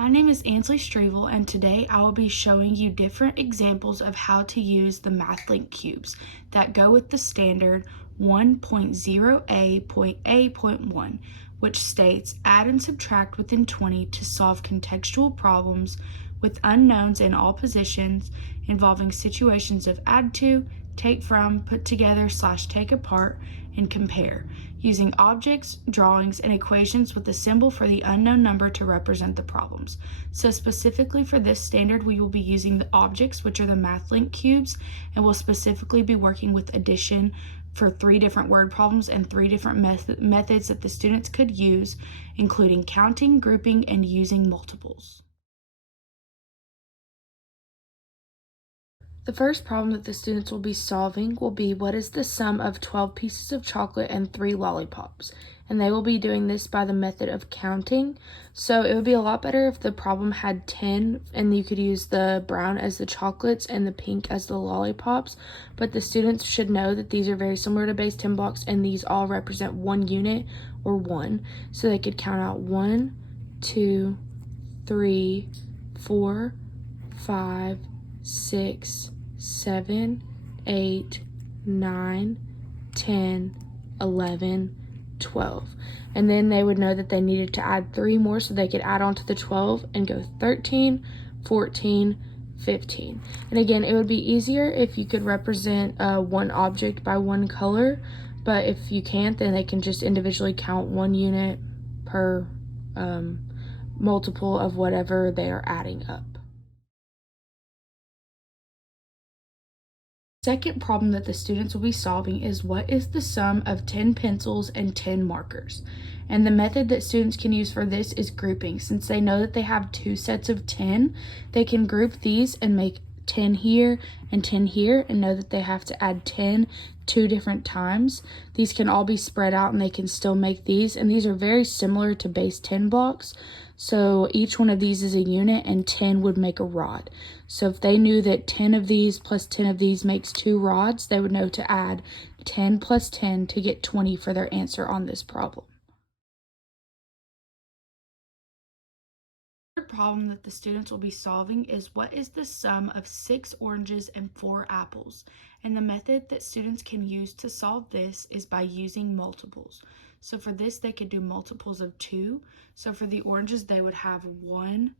My name is Ansley Strevel, and today I will be showing you different examples of how to use the MathLink cubes that go with the standard 1.0a.a.1, which states add and subtract within 20 to solve contextual problems with unknowns in all positions involving situations of add to, take from, put together / take apart, and compare, using objects, drawings, and equations with a symbol for the unknown number to represent the problems. So specifically for this standard, we will be using the objects, which are the MathLink cubes, and we'll specifically be working with addition for 3 different word problems and 3 different methods that the students could use, including counting, grouping, and using multiples. The first problem that the students will be solving will be what is the sum of 12 pieces of chocolate and 3 lollipops? And they will be doing this by the method of counting. So it would be a lot better if the problem had 10 and you could use the brown as the chocolates and the pink as the lollipops. But the students should know that these are very similar to base 10 blocks and these all represent 1 unit or 1. So they could count out 1, 2, 3, 4, 5, 6, 7, 8, 9, 10, 11, 12. And then they would know that they needed to add 3 more so they could add on to the 12 and go 13, 14, 15. And again, it would be easier if you could represent one object by one color, but if you can't, then they can just individually count 1 unit per multiple of whatever they are adding up. Second problem that the students will be solving is what is the sum of 10 pencils and 10 markers? And the method that students can use for this is grouping. Since they know that they have 2 sets of 10, they can group these and make 10 here and 10 here and know that they have to add 10 2 different times. These can all be spread out and they can still make these, and these are very similar to base 10 blocks. So each one of these is a unit and 10 would make a rod. So if they knew that 10 of these plus 10 of these makes 2 rods, they would know to add 10 plus 10 to get 20 for their answer on this problem. The third problem that the students will be solving is what is the sum of 6 oranges and 4 apples? And the method that students can use to solve this is by using multiples. So for this, they could do multiples of 2. So for the oranges, they would have 1,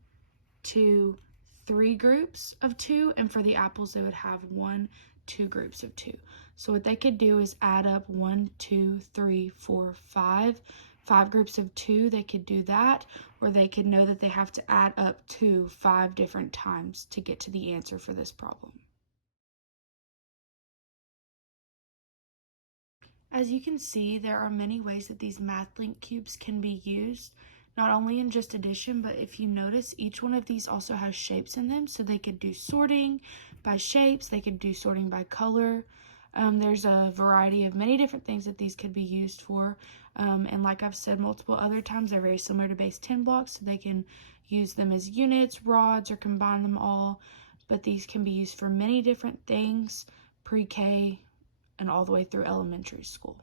2, 3 groups of 2, and for the apples, they would have 1, 2 groups of 2. So what they could do is add up 1, 2, 3, 4, 5 groups of 2. They could do that, or they could know that they have to add up to 5 different times to get to the answer for this problem. As you can see, there are many ways that these MathLink cubes can be used, not only in just addition, but if you notice, each one of these also has shapes in them, so they could do sorting by shapes, they could do sorting by color. There's a variety of many different things that these could be used for, and like I've said multiple other times, they're very similar to base 10 blocks, so they can use them as units, rods, or combine them all, but these can be used for many different things, pre-K, and all the way through elementary school.